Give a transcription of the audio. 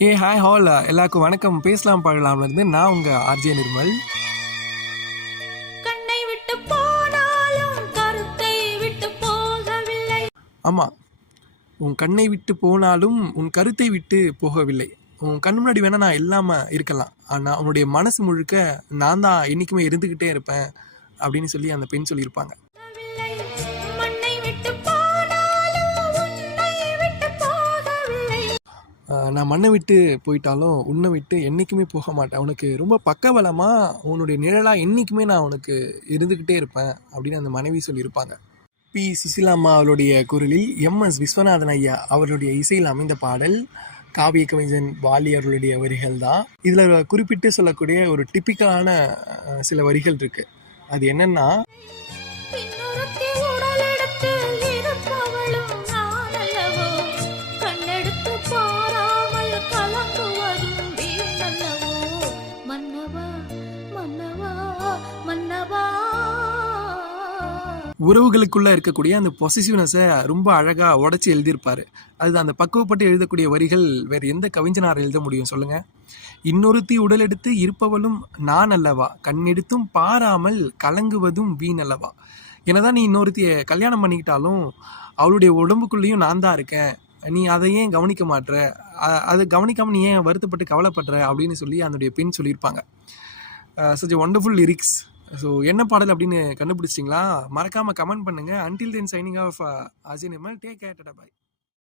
Hi hall எல்லாருக்கும் வணக்கம். பேசலாம் பழலாம்ல இருந்து நான் உங்க ஆர்ஜே நிர்மல். கண்ணை விட்டு போனாலும் கருத்தை விட்டு போகவில்லை. ஆமா, உன் கண்ணை விட்டு போனாலும் உன் கருத்தை விட்டு போகவில்லை. உன் கண் முன்னாடி வேணா நான் இல்லாம இருக்கலாம், ஆனா உன்னுடைய மனசு முழுக்க நான் தான் என்னைக்குமே இருந்துகிட்டே இருப்பேன் அப்படின்னு சொல்லி அந்த பெண் சொல்லியிருப்பாங்க. மண்ணை விட்டு போனாலும் உன்னை விட்டு போகவில்லை. நான் மண்ணை விட்டு போயிட்டாலும் உன்னை விட்டு என்றைக்குமே போக மாட்டேன். உனக்கு ரொம்ப பக்கபலமாக உன்னுடைய நிழலாக என்றைக்குமே நான் உனக்கு இருந்துக்கிட்டே இருப்பேன் அப்படின்னு அந்த மனைவி சொல்லியிருப்பாங்க. பி சுசிலாம்மா அவருடைய குரலில் எம்எஸ் விஸ்வநாதன் ஐயா அவர்களுடைய இசையில் அமைந்த பாடல். காவிய கவிஞன் வாலி அவர்களுடைய வரிகள் தான். இதில் குறிப்பிட்டு சொல்லக்கூடிய ஒரு டிப்பிக்கலான சில வரிகள் இருக்குது. அது என்னென்னா, இன்னொருத்தி உடலெடுத்து இருப்பவளும் நான் அல்லவோ, கண்ணெடுத்து பாராமல் கலங்குவதும் வீணல்லவோ, மன்னவா மன்னவா மன்னவா. உறவுகளுக்குள்ளே இருக்கக்கூடிய அந்த பொசிசிவ்னஸை ரொம்ப அழகாக உடச்சி எழுதியிருப்பார். அது அந்த பக்குவப்பட்டு எழுதக்கூடிய வரிகள் வேறு எந்த கவிஞனார் எழுத முடியும் சொல்லுங்கள்? இன்னொருத்தி உடலெடுத்து இருப்பவளும் நான் அல்லவா, கண்ணெடுத்தும் பாராமல் கலங்குவதும் வீண் அல்லவா. என்னதான் நீ இன்னொருத்தியை கல்யாணம் பண்ணிக்கிட்டாலும் அவளுடைய உடம்புக்குள்ளேயும் நான் தான் இருக்கேன், நீ அதை ஏன் கவனிக்க மாட்ற, அதை கவனிக்காமல் நீ ஏன் வருத்தப்பட்டு கவலைப்படுற அப்படின்னு சொல்லி அதனுடைய பெண் சொல்லியிருப்பாங்க. Such wonderful lyrics. ஸோ என்ன பாடல் அப்படின்னு கண்டுபிடிச்சிங்களா? மறக்காமல் கமெண்ட் பண்ணுங்கள். Until then signing off RJ Nirmal. Take care, tata, by.